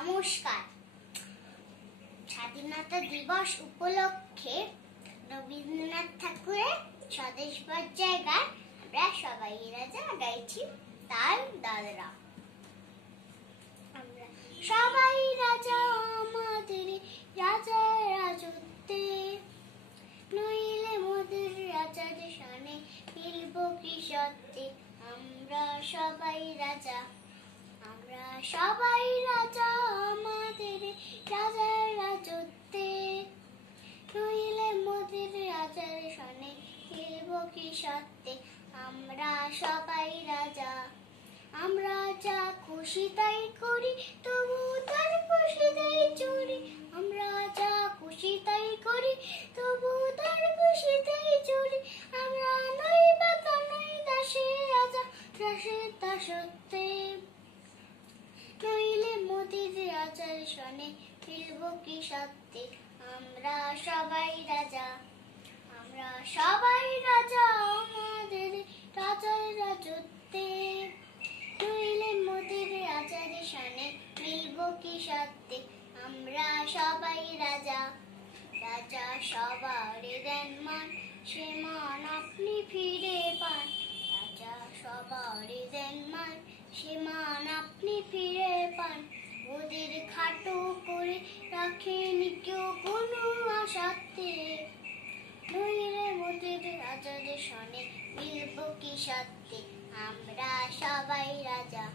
নমস্কার। স্বাধীনতা দিবস উপলক্ষে রবীন্দ্রনাথ ঠাকুরের স্বদেশ বর জায়গায় আমরা সবাই রাজা গাইছি তার দাদরা। আমরা সবাই রাজা আমাদের রাজার রাজত্বে, নইলে মোদের রাজার শানে মিলব কি সত্যে। আমরা সবাই রাজা, আমরা সবাই রাজা আমাদের রাজার রাজত্বে, নইলে মোদের রাজার শানে মিলব কি সত্যে। আমরা সবাই রাজা, আমরা যা খুশি তাই করি তবু তার খুশিতেই চুরি। আমরা যা খুশি তাই করি তবু তার খুশিতেই চুরি। আমরা নই বাতা নই দাসের রাজা, দাসের দাসত্বে, নইলে মোদের রাজার শানে মিলব কি সত্যে। আমরা সবাই রাজা, আমরা সবাই রাজা আমাদের রাজার রাজত্বে, নইলে মোদের রাজার শানে মিলব কি সত্যে। আমরা সবাই রাজা, রাজা সবার দেন মান, সে মান আপনি ফিরে পান। রাজা সবার দেন মান, সে মান আপনি ফিরে পান। ওদের খাটো করে রাখেনি কেউ কোনো আশাতে, নইলে মোদের রাজার শানে মিলব কি সত্যে। আমরা সবাই রাজা,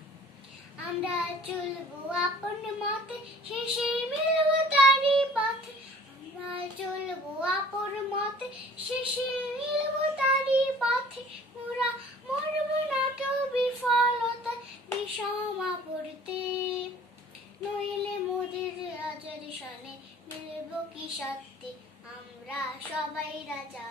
আমরা চলবো আপন মতে, শেষে মিলব তারই পথে। আমরা চলবো আপন মতে, শেষে মিলব তারই পথে। মোরা মরব না কেউ বিফলতায় বিষমা পড়তে, নইলে মোদের রাজার শানে মিলব কি সত্যে। আমরা সবাই রাজা।